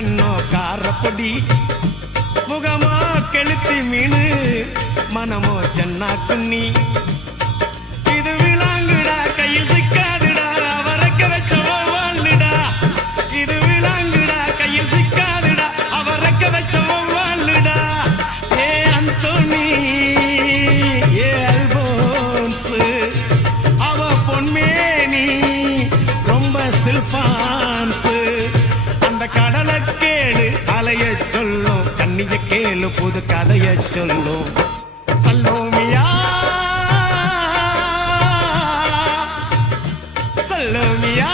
கண்ணோ காரப்பொடி முகமோ கெளுத்தி மீனு மனமோ சென்னா குன்னி இது விளாங்குடா கையில் சிக்காதுடா அவரக்க வச்ச வாழ்டா இது விளாங்குடா கையில் சிக்காதுடா அவரக்க வச்ச வாழ்டா ஏ அந்தோனி ஏ அல்போன்ஸ் அவ பொன்மேனி ரொம்ப சில்பான்ஸ் அந்த கடலை கேளு அலைய சொல்லும் கண்ணிய கேளு புது கதைய சொல்லும் சல்லோமியா சல்லோமியா